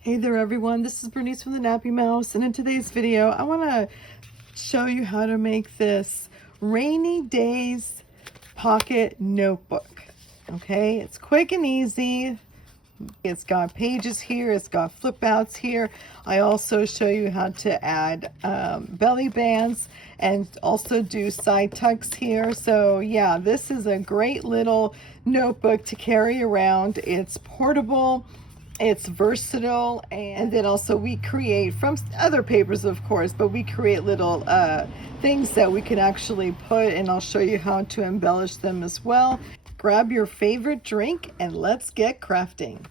Hey there everyone, this is Bernice from the Nappy Mouse, and in today's video I want to show you how to make this rainy days pocket notebook. Okay, it's quick and easy. It's got pages here, it's got flip outs here. I also show you how to add belly bands and also do side tucks here. So yeah, this is a great little notebook to carry around. It's portable, it's versatile, and then also we create from other papers, of course, but we create little things that we can actually put, and I'll show you how to embellish them as well. Grab your favorite drink and let's get crafting.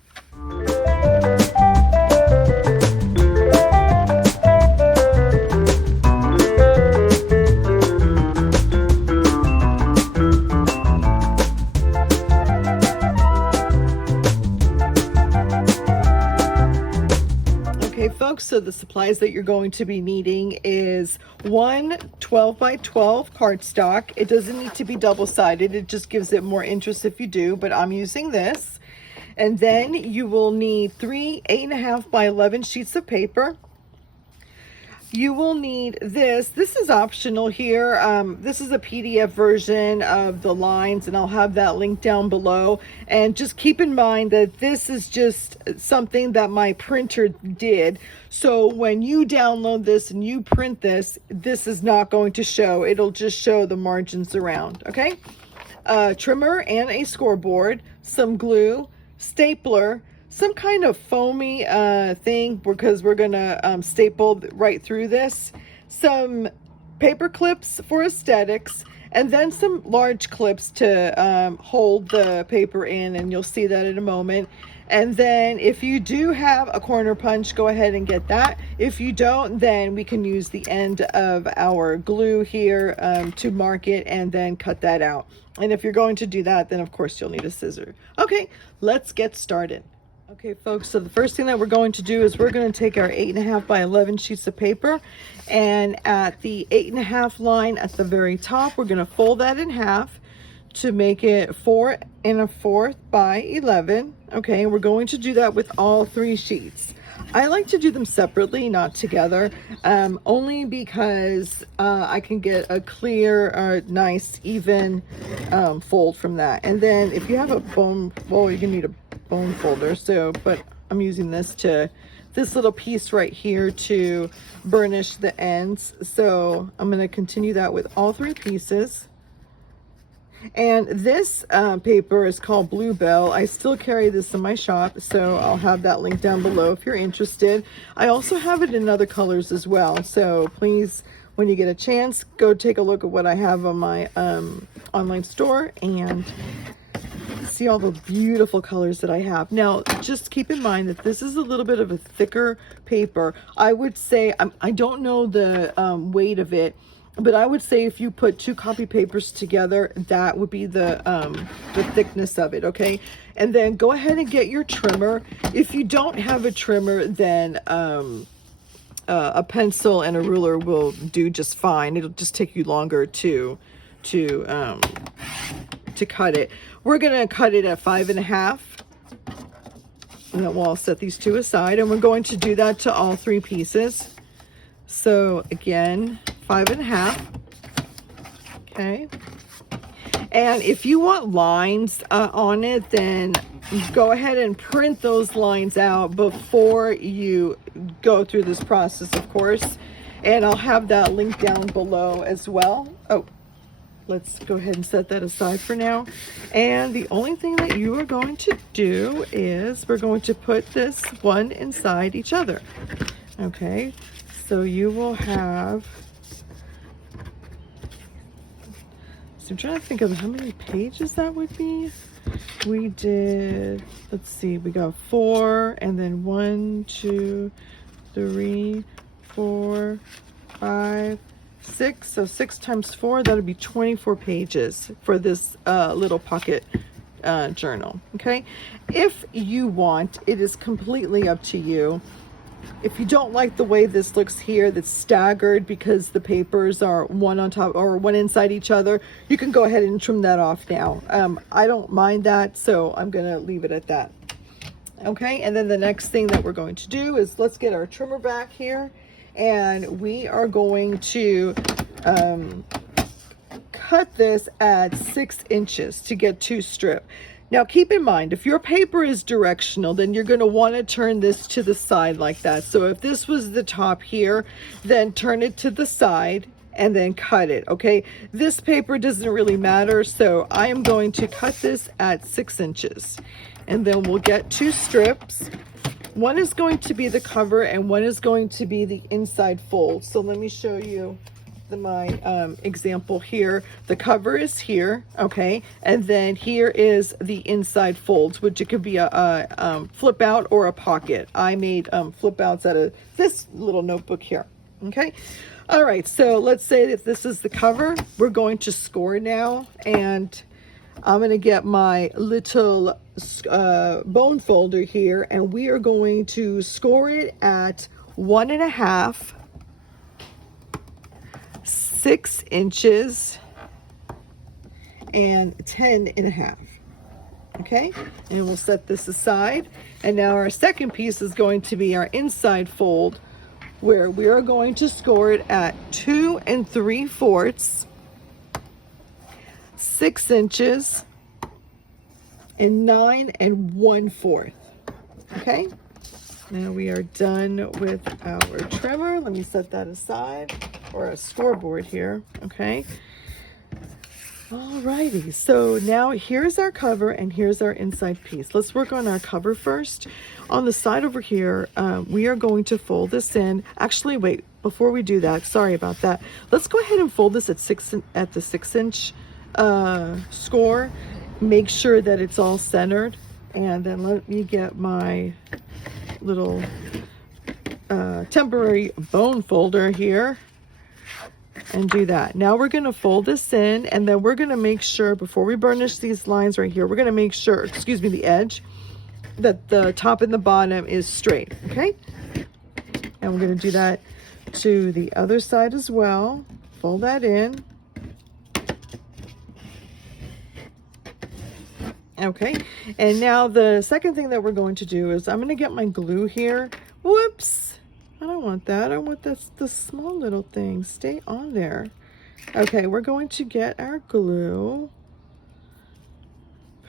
Okay folks, so the supplies that you're going to be needing is one 12 by 12 cardstock. It doesn't need to be double-sided, it just gives it more interest if you do, but I'm using this. And then you will need 3 8.5 by 11 sheets of paper. You will need this. This is optional here. This is a PDF version of the lines, and I'll have that link down below. And just keep in mind that this is just something that my printer did. So when you download this and you print this, this is not going to show. It'll just show the margins around, okay? A trimmer and a scoreboard, some glue, stapler, some kind of foamy thing because we're gonna staple right through this, some paper clips for aesthetics, and then some large clips to hold the paper in, and you'll see that in a moment. And then if you do have a corner punch, go ahead and get that. If you don't, then we can use the end of our glue here to mark it and then cut that out. And if you're going to do that, then of course you'll need a scissor. Okay, let's get started. Okay folks, so the first thing that we're going to do is we're going to take our 8.5 by 11 sheets of paper, and at the 8.5 line at the very top, we're going to fold that in half to make it 4 1/4 by 11. Okay, and we're going to do that with all 3 sheets. I like to do them separately, not together, only because I can get a clear, nice, even fold from that. And then if you have a bone, well, you're gonna need a bone folder. So, but I'm using this little piece right here to burnish the ends. So I'm gonna continue that with all 3 pieces. And this paper is called Bluebell. I still carry this in my shop, so I'll have that link down below if you're interested. I also have it in other colors as well, so please, when you get a chance, go take a look at what I have on my online store and see all the beautiful colors that I have. Now, just keep in mind that this is a little bit of a thicker paper. I would say, I don't know the weight of it, but I would say if you put 2 copy papers together, that would be the thickness of it, okay? And then go ahead and get your trimmer. If you don't have a trimmer, then a pencil and a ruler will do just fine. It'll just take you longer to cut it. We're gonna cut it at 5 1/2. And then we'll set these 2 aside, and we're going to do that to all 3 pieces. So again, 5 1/2. Okay. And if you want lines on it, then go ahead and print those lines out before you go through this process, of course. And I'll have that link down below as well. Oh, let's go ahead and set that aside for now. And the only thing that you are going to do is we're going to put this one inside each other. Okay. So you will have, so I'm trying to think of how many pages that would be. We did, let's see, we got 4, and then 1, 2, 3, 4, 5, 6. So 6 times 4, that would be 24 pages for this little pocket journal. Okay. If you want, it is completely up to you. If you don't like the way this looks here, that's staggered because the papers are one on top or one inside each other, you can go ahead and trim that off now. I don't mind that, so I'm gonna leave it at that. Okay, and then the next thing that we're going to do is let's get our trimmer back here, and we are going to cut this at 6 inches to get 2 strips. Now keep in mind, if your paper is directional, then you're going to want to turn this to the side like that. So if this was the top here, then turn it to the side and then cut it. Okay, this paper doesn't really matter, so I am going to cut this at 6 inches, and then we'll get 2 strips. One is going to be the cover and one is going to be the inside fold. So let me show you my example here. The cover is here, okay, and then here is the inside folds, which it could be a flip out or a pocket. I made flip outs out of this little notebook here. Okay, all right, so let's say that this is the cover. We're going to score now, and I'm going to get my little bone folder here, and we are going to score it at 1.5, 6 inches, and 10.5. Okay, and we'll set this aside. And now our second piece is going to be our inside fold, where we are going to score it at 2 3/4, 6 inches, and 9 1/4. Okay, now we are done with our trimmer. Let me set that aside, or a scoreboard here. Okay, alrighty, so now here's our cover and here's our inside piece. Let's work on our cover first. On the side over here, we are going to fold this in. Actually, wait, before we do that, sorry about that, let's go ahead and fold this at the 6 inch score. Make sure that it's all centered, and then let me get my little temporary bone folder here and do that. Now we're going to fold this in, and then we're going to make sure, before we burnish these lines right here, we're going to make sure, excuse me, the edge, that the top and the bottom is straight. Okay, and we're going to do that to the other side as well. Fold that in. Okay, and now the second thing that we're going to do is I'm going to get my glue here. Whoops, I don't want that. I want this, the small little thing. Stay on there. Okay, we're going to get our glue.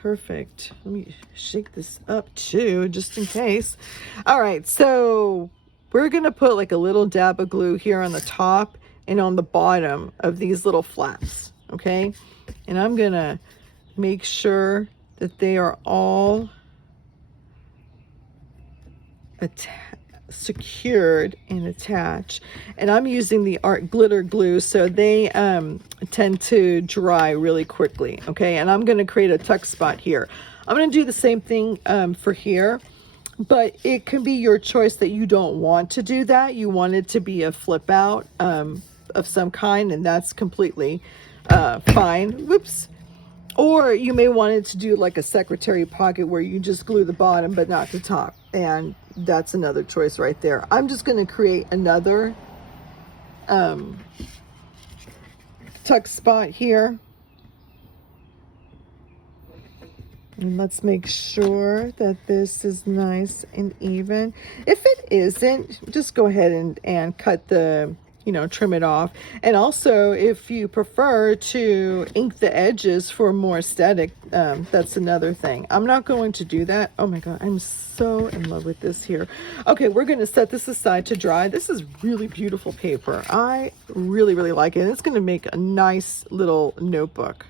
Perfect. Let me shake this up too, just in case. All right, so we're going to put like a little dab of glue here on the top and on the bottom of these little flaps. Okay, and I'm going to make sure that they are all secured and attached. And I'm using the art glitter glue, so they tend to dry really quickly. Okay, and I'm going to create a tuck spot here. I'm going to do the same thing for here, but it can be your choice that you don't want to do that. You want it to be a flip out of some kind, and that's completely fine. Whoops. Or you may want it to do like a secretary pocket where you just glue the bottom but not the top, and that's another choice right there. I'm just going to create another tuck spot here, and let's make sure that this is nice and even. If it isn't, just go ahead and cut the, trim it off. And also, if you prefer to ink the edges for more aesthetic, that's another thing. I'm not going to do that. Oh my God, I'm so in love with this here. Okay, we're going to set this aside to dry. This is really beautiful paper. I really, really like it. It's going to make a nice little notebook.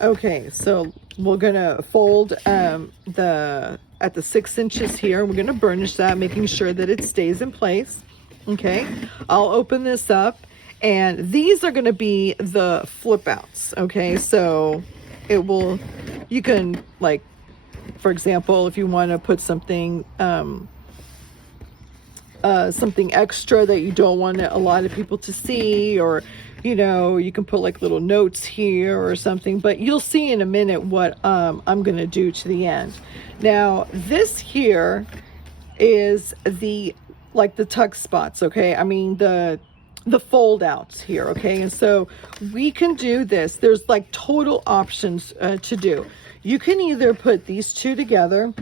Okay, so we're going to fold at the 6 inches here. We're going to burnish that, making sure that it stays in place. Okay, I'll open this up, and these are going to be the flip outs. Okay, so you can, like, for example, if you want to put something something extra that you don't want a lot of people to see, or you can put like little notes here or something, but you'll see in a minute what I'm going to do to the end. Now this here is the tuck spots, okay? I mean the fold outs here, okay? And so we can do this. There's like total options to do. You can either put these two together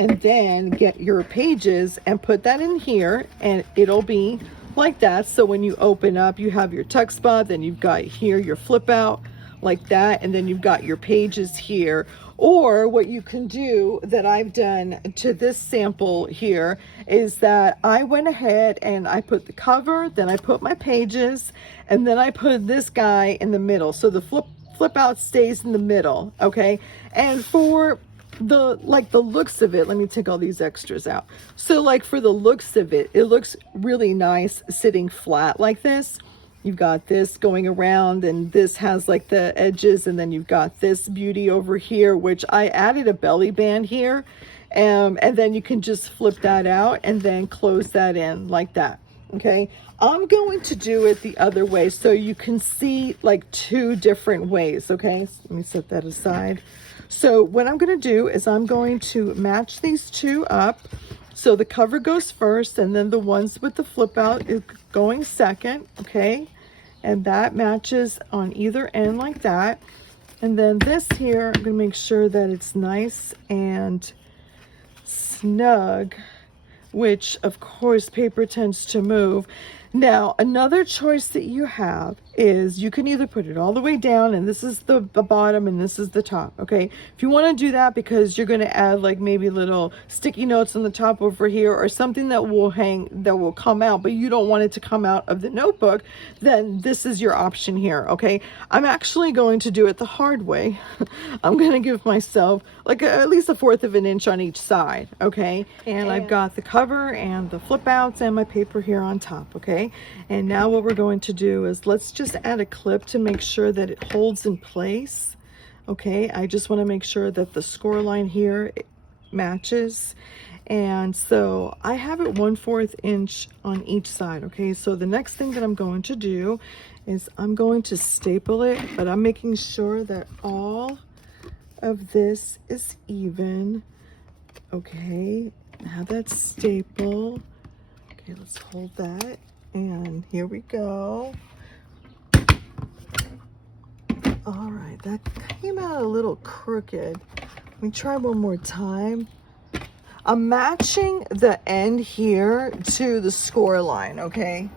and then get your pages and put that in here, and it'll be like that. So when you open up, you have your tuck spot, then you've got here your flip out like that, and then you've got your pages here. Or what you can do that I've done to this sample here is that I went ahead and I put the cover, then I put my pages, and then I put this guy in the middle. So the flip out stays in the middle, okay? And for the looks of it, let me take all these extras out. So like for the looks of it, it looks really nice sitting flat like this. You've got this going around, and this has like the edges, and then you've got this beauty over here, which I added a belly band here, and then you can just flip that out and then close that in like that. Okay, I'm going to do it the other way so you can see like two different ways. Okay, so let me set that aside. So what I'm going to do is I'm going to match these two up. So the cover goes first, and then the ones with the flip out is going second, okay? And that matches on either end like that. And then this here, I'm gonna make sure that it's nice and snug, which of course paper tends to move. Now, another choice that you have is you can either put it all the way down, and this is the bottom and this is the top, okay? If you want to do that because you're going to add like maybe little sticky notes on the top over here, or something that will hang, that will come out, but you don't want it to come out of the notebook, then this is your option here, okay? I'm actually going to do it the hard way. I'm going to give myself like at least 1/4 of an inch on each side, okay? And I've got the cover and the flip outs and my paper here on top, okay? And now what we're going to do is let's just add a clip to make sure that it holds in place. Okay, I just want to make sure that the score line here matches. And so I have it 1/4 inch on each side. Okay, so the next thing that I'm going to do is I'm going to staple it, but I'm making sure that all of this is even. Okay, now that's staple. Okay, let's hold that. And here we go. All right, that came out a little crooked. Let me try one more time. I'm matching the end here to the score line, okay?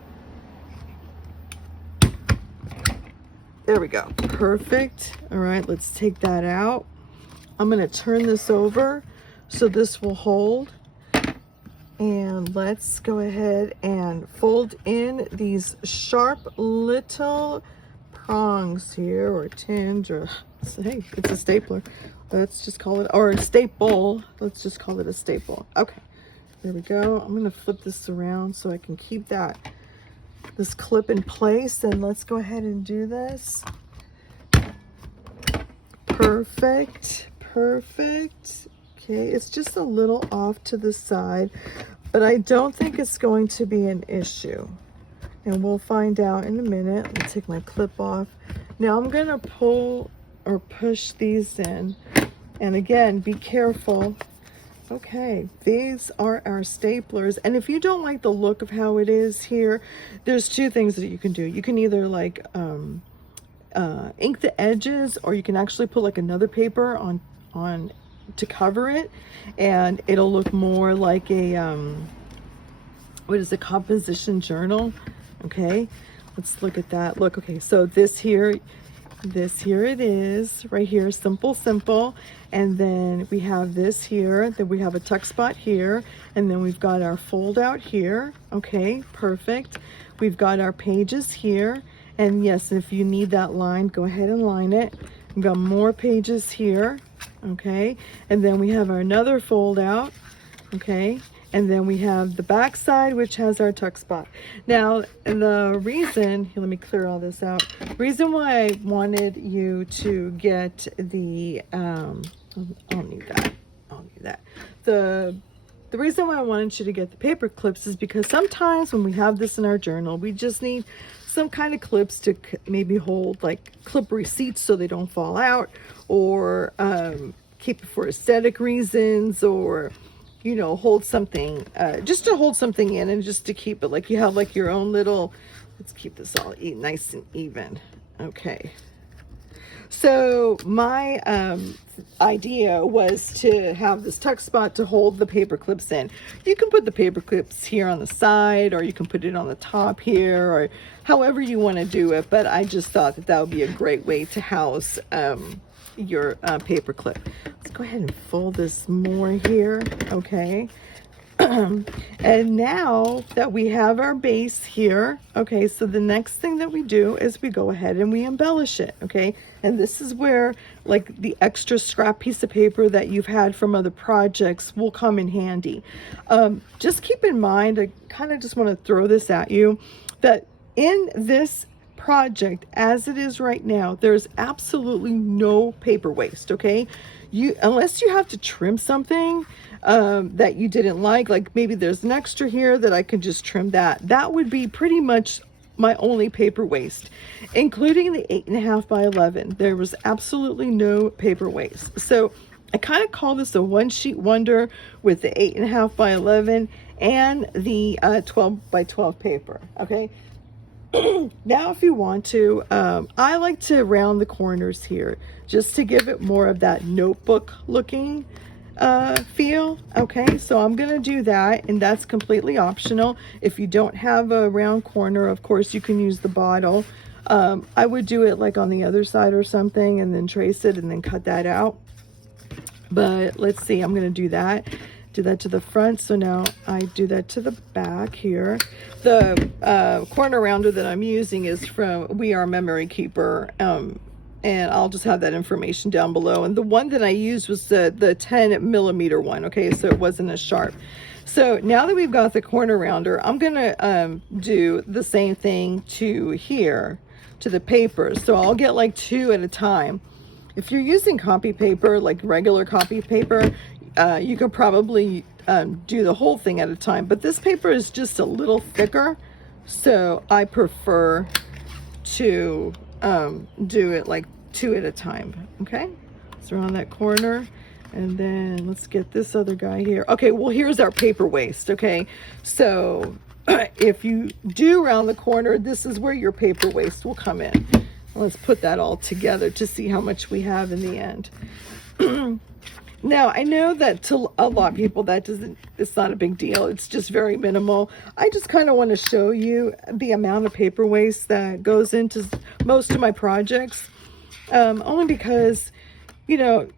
There we go, perfect. All right, let's take that out. I'm gonna turn this over so this will hold. And let's go ahead and fold in these sharp little prongs here, or tins, or hey, it's a stapler. Let's just call it, or a staple. Let's just call it a staple. Okay, there we go. I'm gonna flip this around so I can keep this clip in place, and let's go ahead and do this. Perfect, perfect. Okay, it's just a little off to the side, but I don't think it's going to be an issue. And we'll find out in a minute. Let me take my clip off. Now I'm gonna pull or push these in. And again, be careful. Okay, these are our staplers. And if you don't like the look of how it is here, there's two things that you can do. You can either like ink the edges, or you can actually put like another paper on to cover it, and it'll look more like a what is a composition journal. Okay, let's look at that. Look, okay, so this here it is right here, simple, and then we have this here, then we have a tuck spot here, and then we've got our fold out here. Okay, perfect. We've got our pages here, and yes, if you need that line, go ahead and line it. We've got more pages here. Okay, and then we have our another fold out. Okay, and then we have the back side, which has our tuck spot. Now, the reason, here, let me clear all this out. Reason why I wanted you to get the I'll need that. The reason why I wanted you to get the paper clips is because sometimes when we have this in our journal, we just need some kind of clips to maybe hold, like clip receipts so they don't fall out, or keep it for aesthetic reasons, or you know, hold something, just to hold something in, and just to keep it like you have like your own little, let's keep this all nice and even. Okay, So my idea was to have this tuck spot to hold the paper clips in. You can put the paper clips here on the side, or you can put it on the top here, or however you want to do it. But I just thought that that would be a great way to house your paper clip. Let's go ahead and fold this more here. Okay. And now that we have our base here, okay, so the next thing that we do is we go ahead and we embellish it, okay? And this is where like the extra scrap piece of paper that you've had from other projects will come in handy. Just keep in mind, I kind of just want to throw this at you, that in this project as it is right now, there's absolutely no paper waste, okay? Unless you have to trim something that you didn't like maybe there's an extra here that I can just trim that would be pretty much my only paper waste, including the 8.5 by 11. There was absolutely no paper waste. So I kind of call this a one sheet wonder with the 8.5 by 11 and the 12 by 12 paper. Okay. Now if you want to, I like to round the corners here just to give it more of that notebook looking feel. Okay, so I'm gonna do that, and that's completely optional. If you don't have a round corner, of course you can use the bottle. I would do it like on the other side or something and then trace it and then cut that out. But let's see, I'm gonna do that to the front. So now I do that to the back here. The corner rounder that I'm using is from We Are Memory Keeper, and I'll just have that information down below. And the one that I used was the 10 millimeter one, okay, so it wasn't as sharp. So now that we've got the corner rounder, I'm gonna do the same thing to here, to the paper. So I'll get like 2 at a time. If you're using copy paper, like regular copy paper, you could probably do the whole thing at a time, but this paper is just a little thicker, so I prefer to do it like 2 at a time. Okay, so around that corner, and then let's get this other guy here. Okay, well here's our paper waste. Okay, so if you do round the corner, this is where your paper waste will come in. Let's put that all together to see how much we have in the end. Now, I know that to a lot of people it's not a big deal. It's just very minimal. I just kind of want to show you the amount of paper waste that goes into most of my projects. Only because, you know,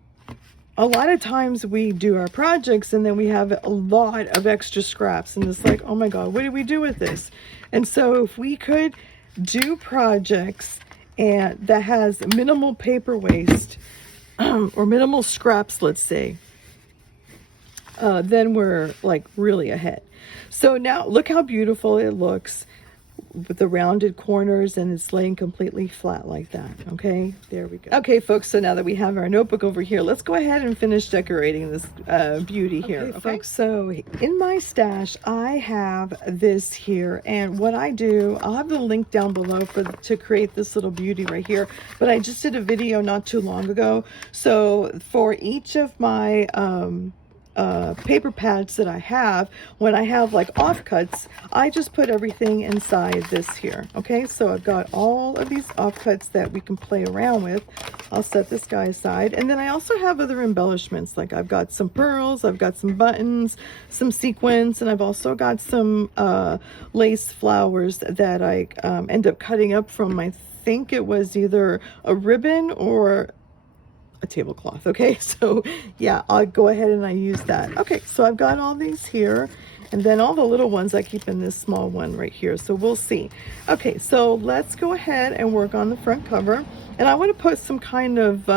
a lot of times we do our projects and then we have a lot of extra scraps. And it's like, oh my God, what do we do with this? And so if we could do projects and that has minimal paper waste, or minimal scraps, let's say, then we're like really ahead. So now look how beautiful it looks with the rounded corners, and it's laying completely flat like that. Okay, there we go. Okay folks, so now that we have our notebook over here, let's go ahead and finish decorating this beauty here. Okay folks, so in my stash I have this here, and what I do, I'll have the link down below to create this little beauty right here, but I just did a video not too long ago. So for each of my paper pads that I have, when I have like offcuts, I just put everything inside this here. Okay, so I've got all of these offcuts that we can play around with. I'll set this guy aside, and then I also have other embellishments, like I've got some pearls, I've got some buttons, some sequins, and I've also got some lace flowers that I end up cutting up from, I think it was either a ribbon or a tablecloth. Okay, so yeah, I'll go ahead and I use that. Okay, so I've got all these here, and then all the little ones I keep in this small one right here, so we'll see. Okay, so let's go ahead and work on the front cover, and I want to put some kind of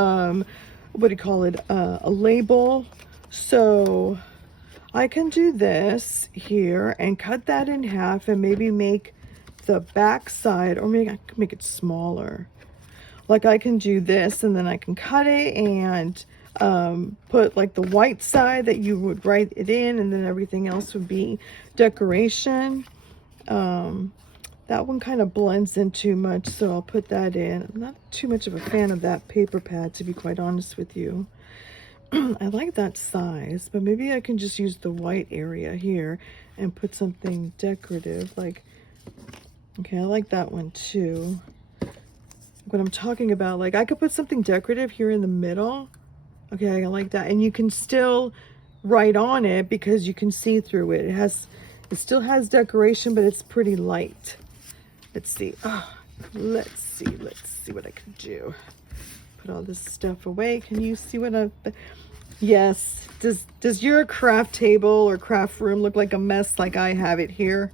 what do you call it, a label. So I can do this here and cut that in half and maybe make the back side, or maybe I can make it smaller. Like I can do this, and then I can cut it and put like the white side that you would write it in, and then everything else would be decoration. That one kind of blends in too much, so I'll put that in. I'm not too much of a fan of that paper pad, to be quite honest with you. I like that size, but maybe I can just use the white area here and put something decorative, like, okay, I like that one too. what I'm talking about. Like I could put something decorative here in the middle. Okay, I like that. And you can still write on it because you can see through it. It still has decoration, but it's pretty light. Let's see. Oh, let's see what I can do. Put all this stuff away. Can you see what I... Yes. Does your craft table or craft room look like a mess like I have it here?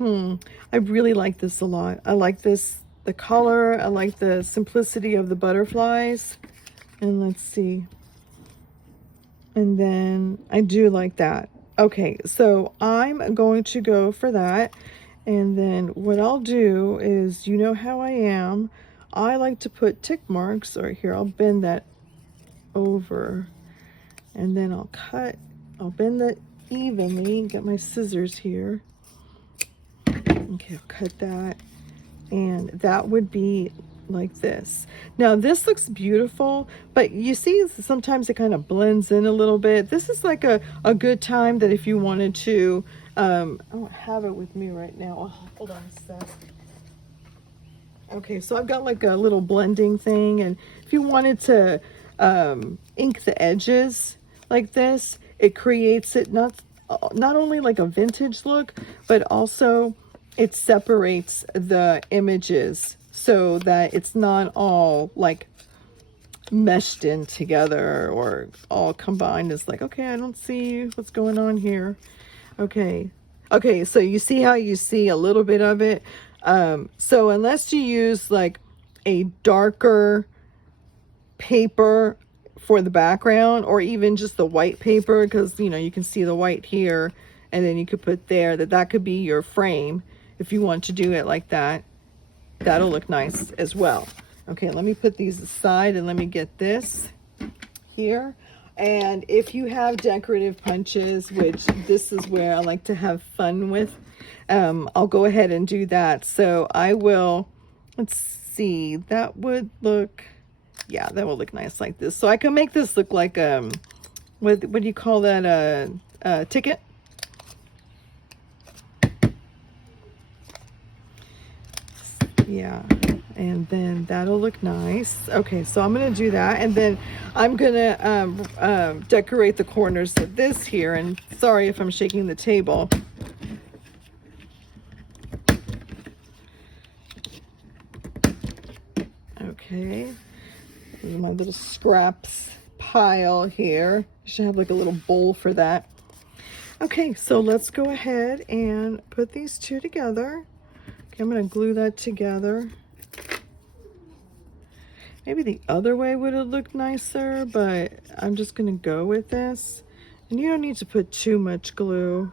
I really like this a lot. I like this, the color. I like the simplicity of the butterflies. And let's see. And then I do like that. Okay, so I'm going to go for that. And then what I'll do is, you know how I am. I like to put tick marks, or here, I'll bend that over. And then I'll bend that evenly, get my scissors here. Okay, I'll cut that. And that would be like this. Now this looks beautiful, but you see sometimes it kind of blends in a little bit. This is like a good time that if you wanted to, I don't have it with me right now. Oh, hold on a sec. Okay, so I've got like a little blending thing, and if you wanted to ink the edges like this, it creates it not only like a vintage look, but also it separates the images so that it's not all like meshed in together or all combined. It's like, okay, I don't see what's going on here. Okay, so you see how you see a little bit of it. So unless you use like a darker paper for the background, or even just the white paper, because you know you can see the white here, and then you could put there, that could be your frame if you want to do it like that. That'll look nice as well. Okay, let me put these aside and let me get this here. And if you have decorative punches, which this is where I like to have fun with, I'll go ahead and do that. So I will, let's see, that would look, yeah, that will look nice like this. So I can make this look like, what do you call that, a ticket? Yeah, and then that'll look nice. Okay, so I'm gonna do that, and then I'm gonna decorate the corners of this here. And sorry if I'm shaking the table. Okay, this is my little scraps pile here. I should have like a little bowl for that. Okay, so let's go ahead and put these two together. I'm going to glue that together. Maybe the other way would have looked nicer, but I'm just going to go with this. And you don't need to put too much glue.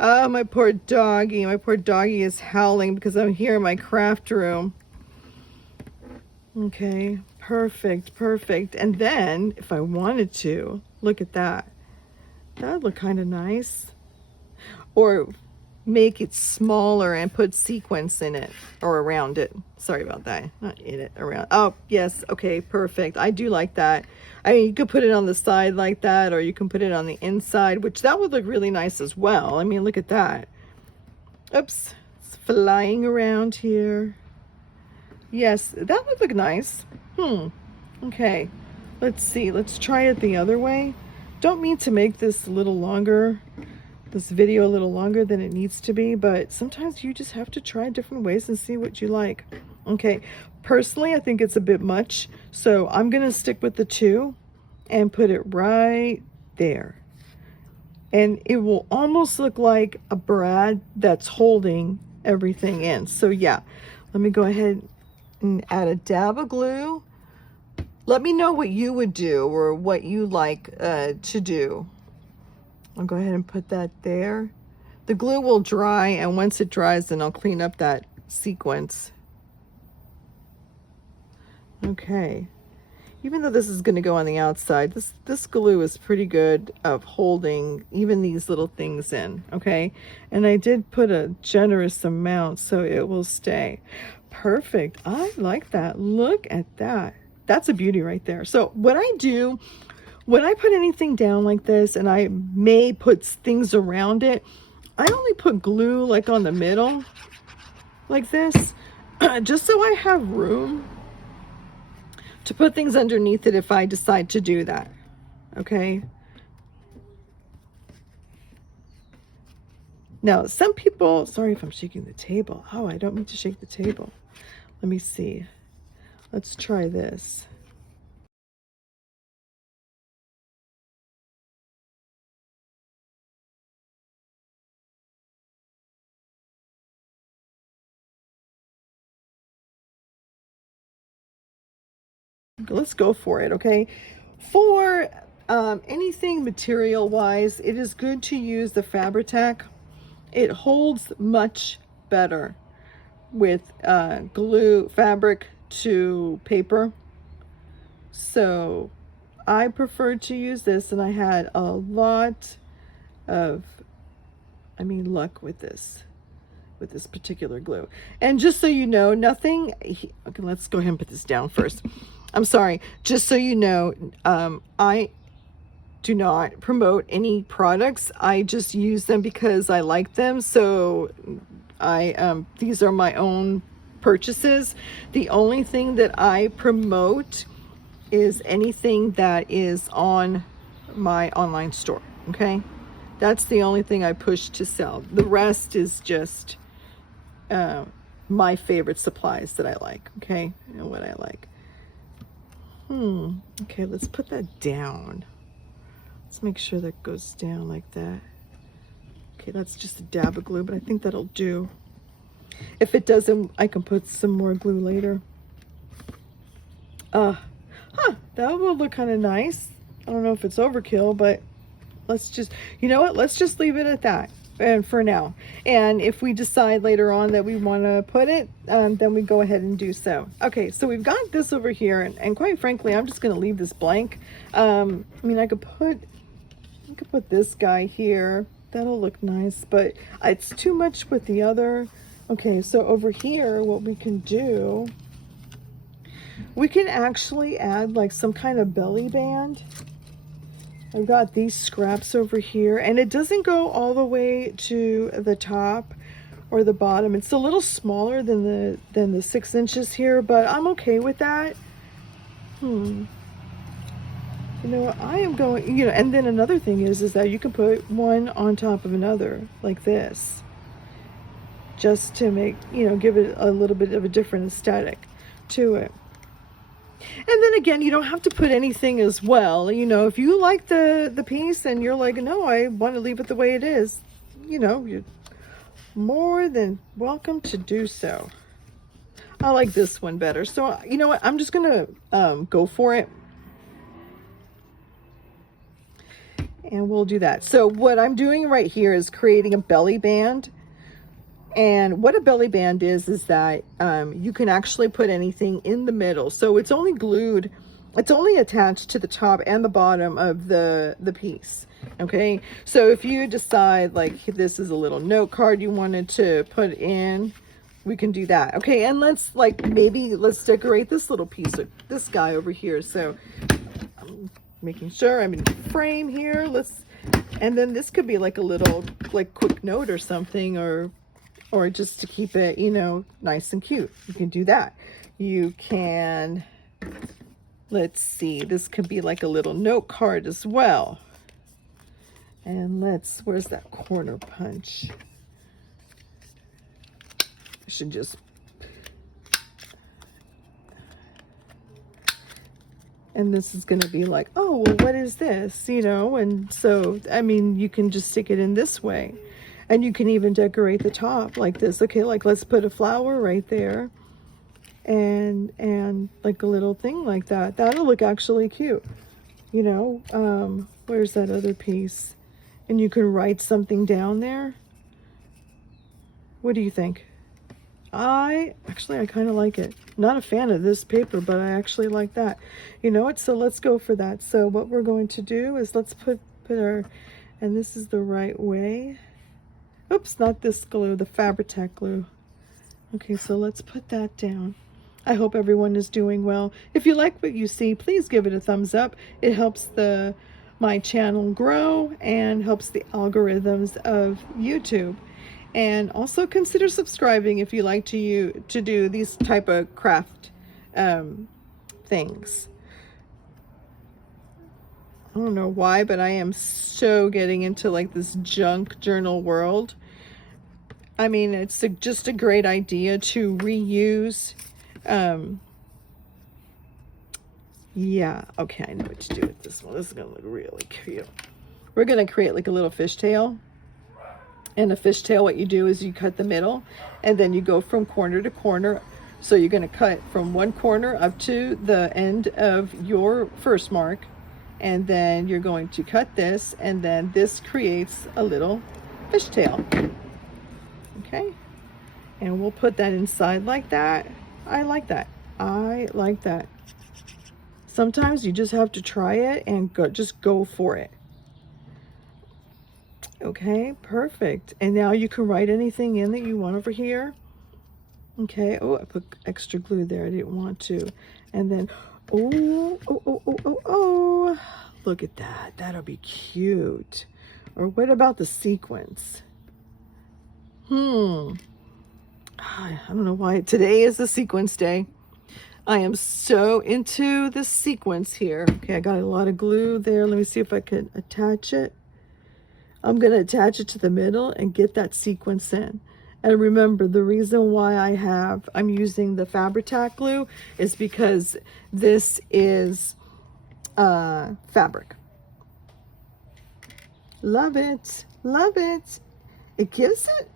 Oh, my poor doggy. My poor doggy is howling because I'm here in my craft room. Okay, perfect, perfect. And then, if I wanted to, look at that. That would look kind of nice. Or make it smaller and put sequins in it or around it. Sorry about that. Not in it, around. Oh, yes. Okay, perfect. I do like that. I mean, you could put it on the side like that, or you can put it on the inside, which that would look really nice as well. I mean, look at that. Oops. It's flying around here. Yes, that would look nice. Okay. Let's see. Let's try it the other way. Don't mean to make this a little longer, this video a little longer than it needs to be, but sometimes you just have to try different ways and see what you like. Okay, personally I think it's a bit much, so I'm gonna stick with the two and put it right there, and it will almost look like a brad that's holding everything in. So yeah, let me go ahead and add a dab of glue. Let me know what you would do or what you like to do. I'll go ahead and put that there. The glue will dry, and once it dries, then I'll clean up that sequence. Okay. Even though this is going to go on the outside, this glue is pretty good of holding even these little things in, okay? And I did put a generous amount, so it will stay. Perfect. I like that. Look at that. That's a beauty right there. So what I do, when I put anything down like this, and I may put things around it, I only put glue like on the middle. like this, just so I have room to put things underneath it if I decide to do that. Okay. Now, some people, sorry if I'm shaking the table. Oh, I don't mean to shake the table. Let me see. Let's try this. Let's go for it, okay? For anything material wise, it is good to use the Fabri-Tac. It holds much better with glue fabric to paper. So I preferred to use this, and I had a lot of, luck with this particular glue. And just so you know, nothing, okay, let's go ahead and put this down first. I'm sorry, just so you know, I do not promote any products. I just use them because I like them. So these are my own purchases. The only thing that I promote is anything that is on my online store. Okay, that's the only thing I push to sell. The rest is just my favorite supplies that I like. Okay, you know what I like. Okay, let's put that down. Let's make sure that goes down like that. Okay, that's just a dab of glue, but I think that'll do. If it doesn't, I can put some more glue later. That will look kind of nice. I don't know if it's overkill, but let's just, you know what? Let's just leave it at that. And for now, and if we decide later on that we want to put it, then we go ahead and do so. Okay, so we've got this over here, and quite frankly, I'm just going to leave this blank. I could put this guy here. That'll look nice, but it's too much with the other. Okay, so over here, what we can do, we can actually add like some kind of belly band. I've got these scraps over here, and it doesn't go all the way to the top or the bottom. It's a little smaller than the 6 inches here, but I'm okay with that. You know what, I am going, you know, and then another thing is that you can put one on top of another like this, just to make, you know, give it a little bit of a different aesthetic to it. And then again, you don't have to put anything as well. You know, if you like the piece and you're like, no, I want to leave it the way it is, you know, you're more than welcome to do so. I like this one better. So, you know what, I'm just going to go for it. And we'll do that. So what I'm doing right here is creating a belly band. And what a belly band is that you can actually put anything in the middle. So it's only glued, it's only attached to the top and the bottom of the piece. Okay, so if you decide like this is a little note card you wanted to put in, we can do that. Okay, and let's decorate this little piece of this guy over here. So I'm making sure I'm in frame here. And then this could be like a little like quick note or something, or just to keep it, you know, nice and cute. You can do that. You can, let's see, this could be like a little note card as well. And where's that corner punch? I should just, and this is going to be like, oh, well, what is this? You know, and so, I mean, you can just stick it in this way. And you can even decorate the top like this. Okay, like let's put a flower right there. And like a little thing like that. That'll look actually cute. You know, where's that other piece? And you can write something down there. What do you think? I kind of like it. Not a fan of this paper, but I actually like that. You know what? So let's go for that. So what we're going to do is let's put our, and this is the right way. Oops, not this glue, the Fabri-Tac glue. Okay, so let's put that down. I hope everyone is doing well. If you like what you see, please give it a thumbs up. It helps my channel grow and helps the algorithms of YouTube. And also consider subscribing if you like to do these type of craft things. I don't know why, but I am so getting into like this junk journal world. I mean, it's just a great idea to reuse. Yeah, okay, I know what to do with this one. This is gonna look really cute. We're gonna create like a little fishtail. And a fishtail, what you do is you cut the middle, and then you go from corner to corner. So you're gonna cut from one corner up to the end of your first mark, and then you're going to cut this, and then this creates a little fishtail. Okay, and we'll put that inside like that. I like that. I like that. Sometimes you just have to try it and just go for it. Okay, perfect. And now you can write anything in that you want over here. Okay, oh, I put extra glue there. I didn't want to. And then, oh, look at that. That'll be cute. Or what about the sequins? I don't know why. Today is the sequence day. I am so into the sequence here. Okay, I got a lot of glue there. Let me see if I can attach it. I'm going to attach it to the middle and get that sequence in. And remember, the reason why I'm using the Fabri-Tac glue is because this is fabric. Love it. Love it. It gives it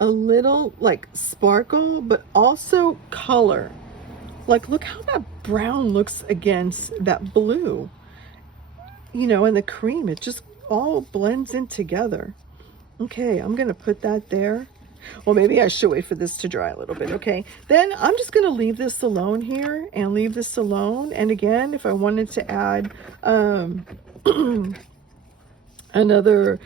a little like sparkle, but also color. Like, look how that brown looks against that blue, you know, and the cream. It just all blends in together. Okay, I'm gonna put that there. Well, maybe I should wait for this to dry a little bit. Okay, then I'm just gonna leave this alone here and leave this alone. And again, if I wanted to add another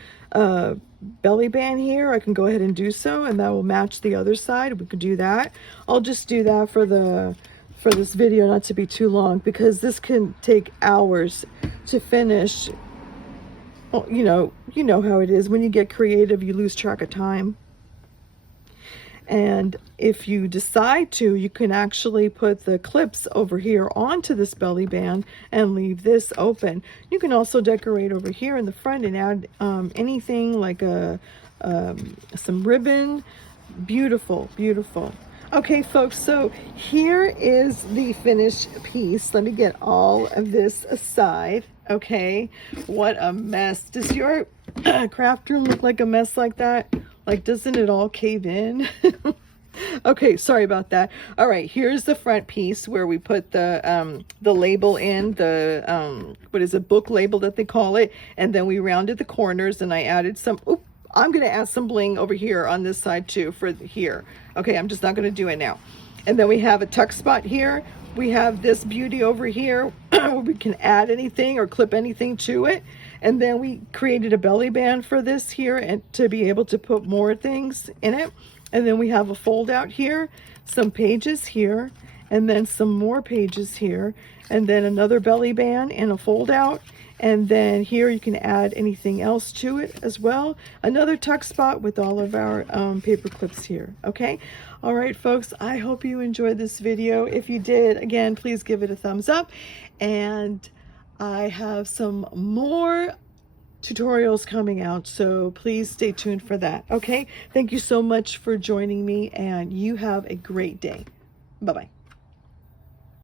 belly band here, I can go ahead and do so, and that will match the other side. We could do that. I'll just do that for this video, not to be too long, because this can take hours to finish. Well, you know how it is. When you get creative, you lose track of time. And if you decide to, you can actually put the clips over here onto this belly band and leave this open. You can also decorate over here in the front and add anything like some ribbon. Beautiful, beautiful. Okay, folks, so here is the finished piece. Let me get all of this aside. Okay, what a mess. Does your craft room look like a mess like that? Like, doesn't it all cave in? Okay, sorry about that. All right, here's the front piece where we put the label in, the what is it, book label that they call it, and then we rounded the corners, and I added some, I'm gonna add some bling over here on this side too for here. Okay, I'm just not gonna do it now. And then we have a tuck spot here. We have this beauty over here where we can add anything or clip anything to it. And then we created a belly band for this here and to be able to put more things in it. And then we have a fold out here, some pages here, and then some more pages here, and then another belly band and a fold out. And then here you can add anything else to it as well. Another tuck spot with all of our paper clips here. Okay. All right, folks, I hope you enjoyed this video. If you did, again, please give it a thumbs up. And I have some more tutorials coming out, so please stay tuned for that. Okay. Thank you so much for joining me, and you have a great day. Bye-bye.